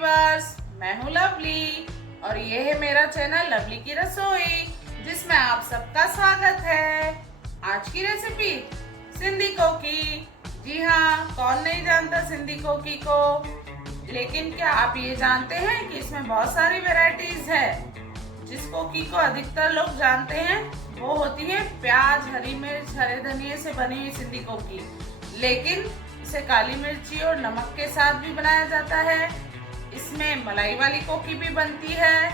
Viewers, मैं हूँ lovely और ये है मेरा चैनल लवली की रसोई, जिसमें आप सबका स्वागत है। आज की रेसिपी सिंधी कोकी। जी हाँ, कौन नहीं जानता सिंधी कोकी को। लेकिन क्या आप ये जानते हैं कि इसमें बहुत सारी वैरायटीज है। जिस कोकी को अधिकतर लोग जानते हैं वो होती है प्याज, हरी मिर्च, हरे धनिए से बनी हुई सिंधी कोकी। लेकिन इसे काली मिर्ची और नमक के साथ भी बनाया जाता है। इसमें मलाई वाली कोकी भी बनती है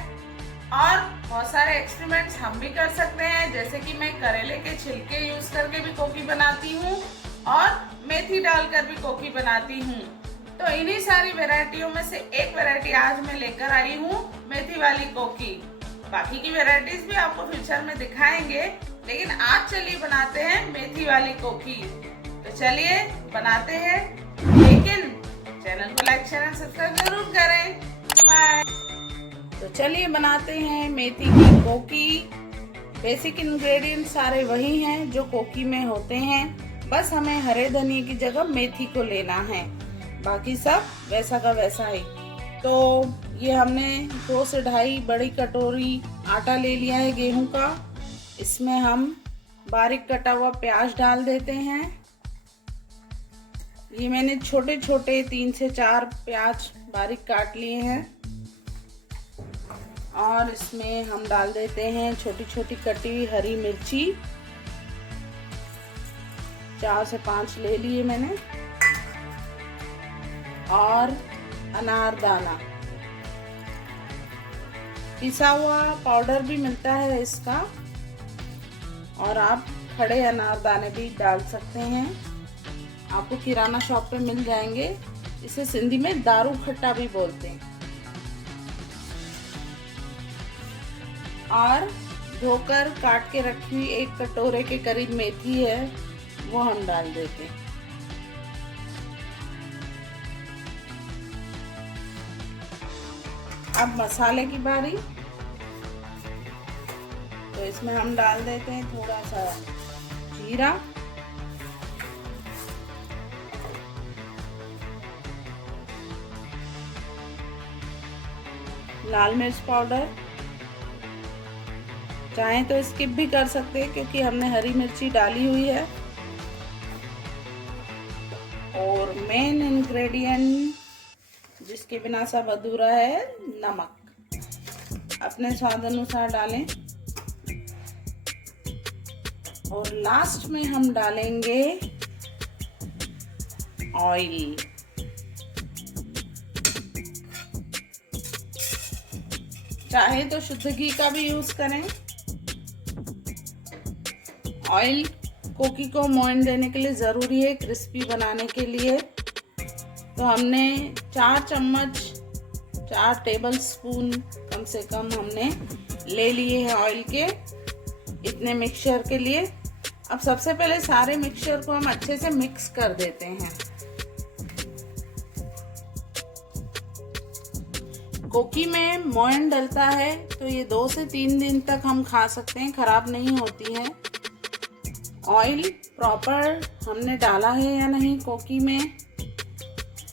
और बहुत सारे एक्सपेरिमेंट्स हम भी कर सकते हैं, जैसे कि मैं करेले के छिलके यूज करके भी कोकी बनाती हूँ और मेथी डालकर भी कोकी बनाती हूँ। तो इन्हीं सारी वैरायटियों में से एक वैरायटी आज मैं लेकर आई हूँ, मेथी वाली कोकी। बाकी की वैरायटीज भी आपको फ्यूचर में दिखाएंगे, लेकिन आज चलिए बनाते हैं मेथी वाली कोकी। तो चलिए बनाते हैं, लेकिन चैनल को लाइक शेयर एंड सब्सक्राइब जरूर करें। बाय। तो चलिए बनाते हैं मेथी की कोकी। बेसिक इंग्रेडिएंट सारे वही हैं जो कोकी में होते हैं, बस हमें हरे धनिए की जगह मेथी को लेना है, बाकी सब वैसा का वैसा ही। तो ये हमने 2 से 2.5 बड़ी कटोरी आटा ले लिया है गेहूं का। इसमें हम बारीक कटा हुआ प्याज डाल देते हैं। ये मैंने छोटे छोटे 3 से 4 प्याज बारीक काट लिए हैं। और इसमें हम डाल देते हैं छोटी छोटी कटी हुई हरी मिर्ची, 4 से 5 ले लिए मैंने। और अनारदाना, पिसा हुआ पाउडर भी मिलता है इसका, और आप खड़े अनारदाने भी डाल सकते हैं, आपको किराना शॉप पे मिल जाएंगे। इसे सिंधी में दारू खट्टा भी बोलते हैं। और धोकर काट के रखी हुई 1 कटोरे के करीब मेथी है, वो हम डाल देते हैं। अब मसाले की बारी। तो इसमें हम डाल देते हैं थोड़ा सा जीरा, लाल मिर्च पाउडर, चाहे तो स्किप भी कर सकते हैं क्योंकि हमने हरी मिर्ची डाली हुई है। और मेन इंग्रेडिएंट जिसके बिना सब अधूरा है, नमक अपने स्वाद अनुसार डालें। और लास्ट में हम डालेंगे ऑयल। चाहे तो शुद्ध घी का भी यूज करें। ऑयल कोकी को मोइन देने के लिए ज़रूरी है, क्रिस्पी बनाने के लिए। तो हमने 4 चम्मच 4 टेबल स्पून कम से कम हमने ले लिए हैं ऑयल के, इतने मिक्सचर के लिए। अब सबसे पहले सारे मिक्सचर को हम अच्छे से मिक्स कर देते हैं। कोकी में मोइन डलता है तो ये 2 से 3 दिन तक हम खा सकते हैं, खराब नहीं होती है। ऑयल प्रॉपर हमने डाला है या नहीं कोकी में,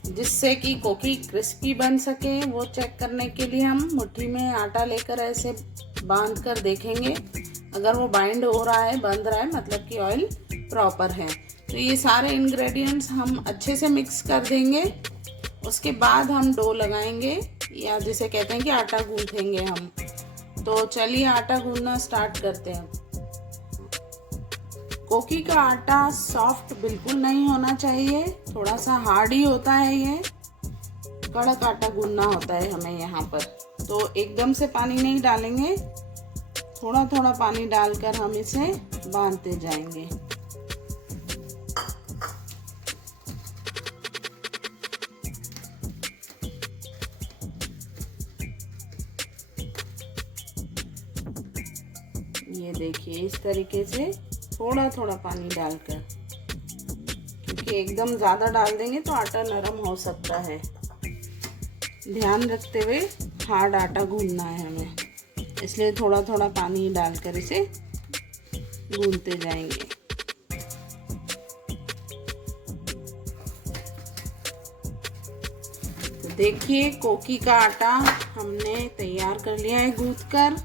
जिससे कि कोकी क्रिस्पी बन सके, वो चेक करने के लिए हम मुट्ठी में आटा लेकर ऐसे बांध कर देखेंगे। अगर वो बाइंड हो रहा है, बंध रहा है, मतलब कि ऑयल प्रॉपर है। तो ये सारे इंग्रेडिएंट्स हम अच्छे से मिक्स कर देंगे। उसके बाद हम डो लगाएंगे, या जिसे कहते हैं कि आटा गूंथेंगे हम। तो चलिए आटा गूंथना स्टार्ट करते हैं। कोकी का आटा सॉफ्ट बिल्कुल नहीं होना चाहिए, थोड़ा सा हार्ड ही होता है। ये कड़क आटा गूंथना होता है हमें यहाँ पर। तो एकदम से पानी नहीं डालेंगे, थोड़ा थोड़ा पानी डालकर हम इसे बांधते जाएंगे। ये देखिए, इस तरीके से थोड़ा थोड़ा पानी डालकर, क्योंकि एकदम ज़्यादा डाल देंगे तो आटा नरम हो सकता है। ध्यान रखते हुए हार्ड आटा गूंथना है हमें, इसलिए थोड़ा थोड़ा पानी डालकर इसे गूंथते जाएंगे। तो देखिए कोकी का आटा हमने तैयार कर लिया है गूंथ कर।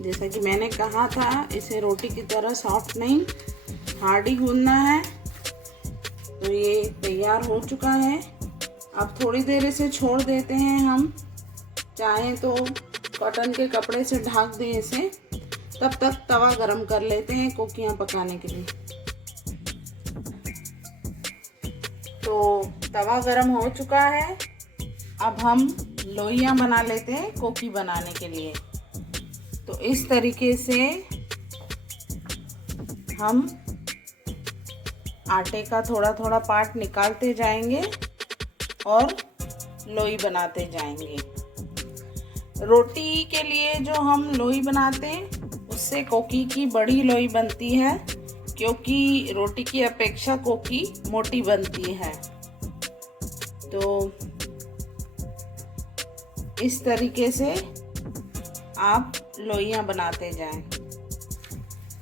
जैसा कि मैंने कहा था, इसे रोटी की तरह सॉफ्ट नहीं, हार्ड ही गूंथना है। तो ये तैयार हो चुका है। अब थोड़ी देर इसे छोड़ देते हैं हम। चाहें तो कॉटन के कपड़े से ढक दें इसे। तब तक तवा गरम कर लेते हैं कोकियाँ पकाने के लिए। तो तवा गरम हो चुका है। अब हम लोइयाँ बना लेते हैं कोकी बनाने के लिए। तो इस तरीके से हम आटे का थोड़ा थोड़ा पार्ट निकालते जाएंगे और लोई बनाते जाएंगे। रोटी के लिए जो हम लोई बनाते हैं उससे कोकी की बड़ी लोई बनती है, क्योंकि रोटी की अपेक्षा कोकी मोटी बनती है। तो इस तरीके से आप लोइयाँ बनाते जाएं।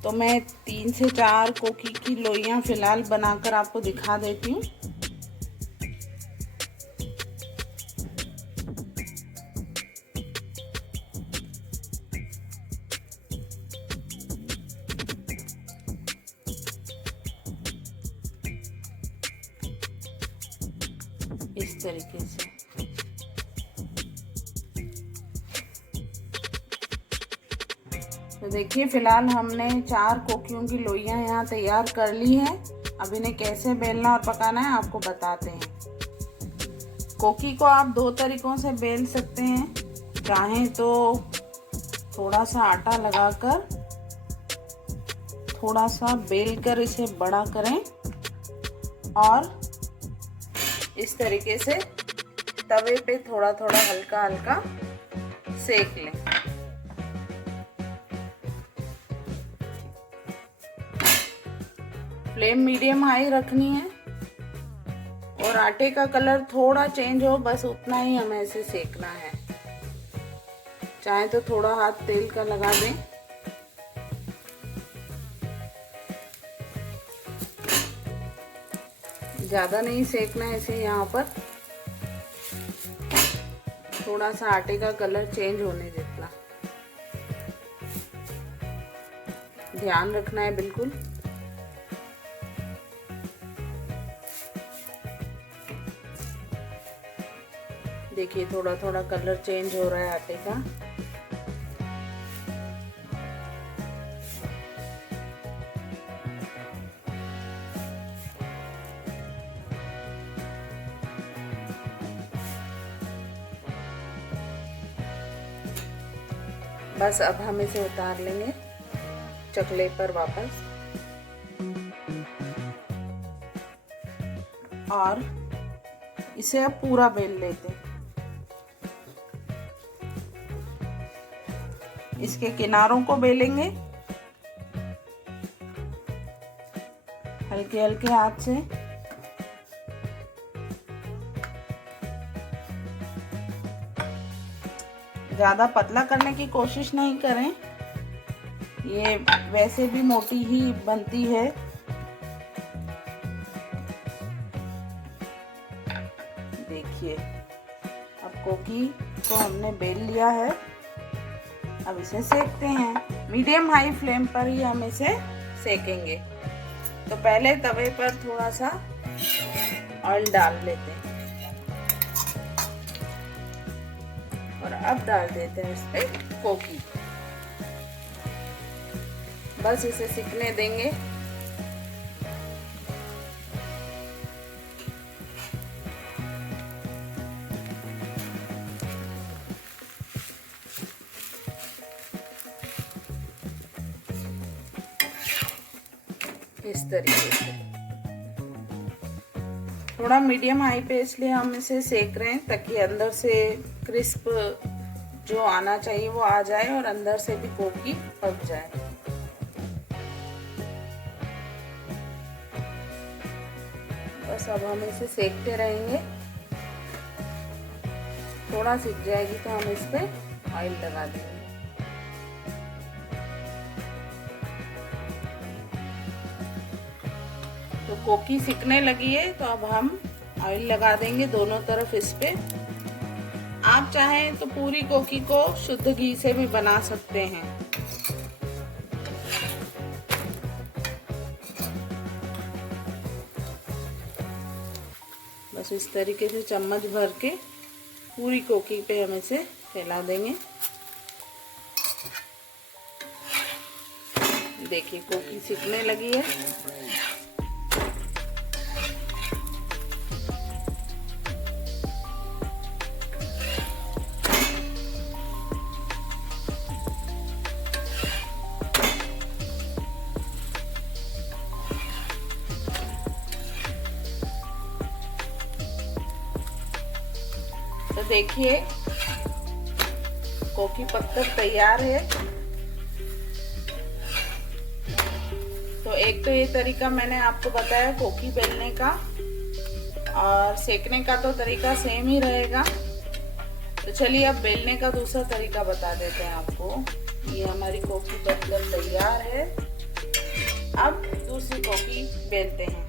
तो मैं 3 से 4 कोकी की लोइयाँ फिलहाल बनाकर आपको दिखा देती हूँ। इस तरीके से तो देखिए फिलहाल हमने 4 कोकियों की लोइयाँ यहाँ तैयार कर ली हैं। अब इन्हें कैसे बेलना और पकाना है आपको बताते हैं। कोकी को आप 2 तरीकों से बेल सकते हैं। चाहें तो थोड़ा सा आटा लगाकर थोड़ा सा बेल कर इसे बड़ा करें और इस तरीके से तवे पे थोड़ा थोड़ा हल्का हल्का सेक लें। फ्लेम मीडियम हाई रखनी है और आटे का कलर थोड़ा चेंज हो, बस उतना ही हमें इसे सेकना है। चाहे तो थोड़ा हाथ तेल का लगा दें। ज़्यादा नहीं सेकना है इसे। यहाँ पर थोड़ा सा आटे का कलर चेंज होने जितना ध्यान रखना है बिल्कुल। देखिए थोड़ा थोड़ा कलर चेंज हो रहा है आटे का। बस अब हम इसे उतार लेंगे चकले पर वापस और इसे अब पूरा बेल लेते हैं। इसके किनारों को बेलेंगे हल्के हल्के हाथ से। ज़्यादा पतला करने की कोशिश नहीं करें, ये वैसे भी मोटी ही बनती है। देखिए अब कोकी को हमने बेल लिया है। अब इसे सेकते हैं। मीडियम हाई फ्लेम पर ही हम इसे सेकेंगे। तो पहले तवे पर थोड़ा सा ऑयल डाल लेते हैं और अब डाल देते हैं इस पे कोकी। बस इसे सिकने देंगे। इस तरीके से थोड़ा मीडियम हाई पे इसलिए हम इसे सेक रहे हैं ताकि अंदर से क्रिस्प जो आना चाहिए वो आ जाए और अंदर से भी कोकी पक जाए। बस अब हम इसे सेकते रहेंगे। थोड़ा सिक जाएगी तो हम इस पे ऑयल लगा देंगे। तो कोकी सिकने लगी है तो अब हम ऑयल लगा देंगे दोनों तरफ इस पे। आप चाहें तो पूरी कोकी को शुद्ध घी से भी बना सकते हैं। बस इस तरीके से चम्मच भर के पूरी कोकी पे हम इसे फैला देंगे। देखिए कोकी सिकने लगी है। तो देखिए कोकी पककर तैयार है। तो एक तो ये तरीका मैंने आपको बताया कोकी बेलने का, और सेकने का तो तरीका सेम ही रहेगा। तो चलिए अब बेलने का दूसरा तरीका बता देते हैं आपको। ये हमारी कोकी बनकर तैयार है। अब दूसरी कोकी बेलते हैं।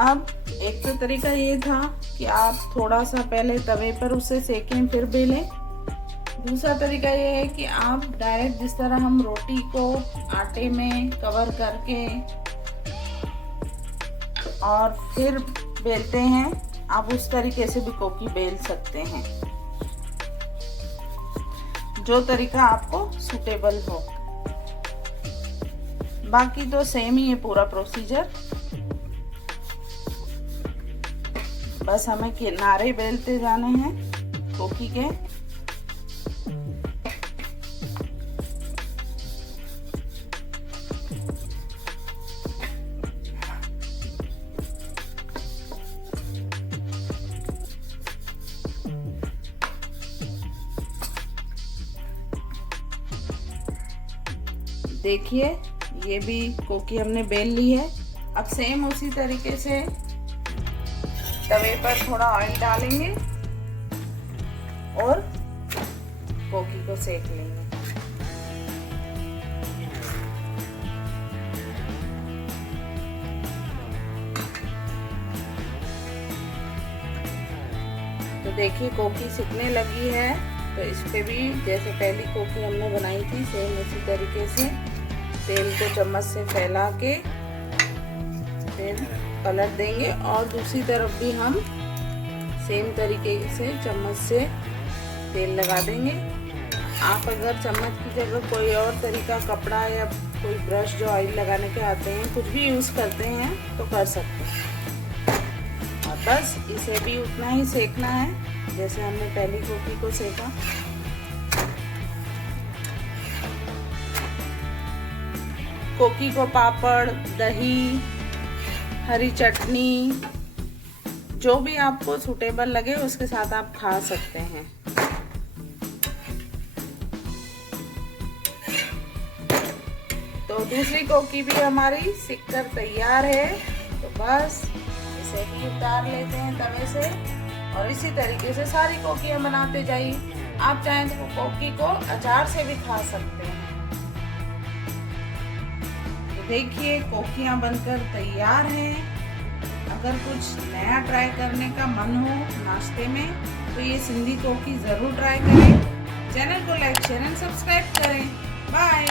अब एक तो तरीका ये था कि आप थोड़ा सा पहले तवे पर उसे सेकें फिर बेलें। दूसरा तरीका ये है कि आप डायरेक्ट जिस तरह हम रोटी को आटे में कवर करके और फिर बेलते हैं, आप उस तरीके से भी कोकी बेल सकते हैं, जो तरीका आपको सूटेबल हो। बाकी तो सेम ही है पूरा प्रोसीजर। बस हमें किनारे बेलते जाने हैं कोकी के। देखिए ये भी कोकी हमने बेल ली है। अब सेम उसी तरीके से तवे पर थोड़ा ऑयल डालेंगे और कोकी को सेक लेंगे। तो देखिए कोकी सिकने लगी है। तो इस पे भी जैसे पहली कोकी हमने बनाई थी सेम उसी तरीके से तेल को चम्मच से फैला के फिर पलट देंगे, और दूसरी तरफ भी हम सेम तरीके से चम्मच से तेल लगा देंगे। आप अगर चम्मच की जगह कोई और तरीका कपड़ा या कोई ब्रश जो ऑयल लगाने के आते हैं कुछ भी यूज़ करते हैं तो कर सकते हैं। और बस इसे भी उतना ही सेकना है जैसे हमने पहली कोकी को सेका। कोकी को पापड़, दही, हरी चटनी, जो भी आपको सूटेबल लगे उसके साथ आप खा सकते हैं। तो दूसरी कोकी भी हमारी सिककर तैयार है। तो बस इसे भी उतार लेते हैं तवे से, और इसी तरीके से सारी कोकियां बनाते जाइए। आप चाहें तो कोकी को अचार से भी खा सकते हैं। देखिए कोकियां बनकर तैयार हैं। अगर कुछ नया ट्राई करने का मन हो नाश्ते में तो ये सिंधी कोकी ज़रूर ट्राई करें। चैनल को लाइक, शेयर एंड सब्सक्राइब करें। बाय।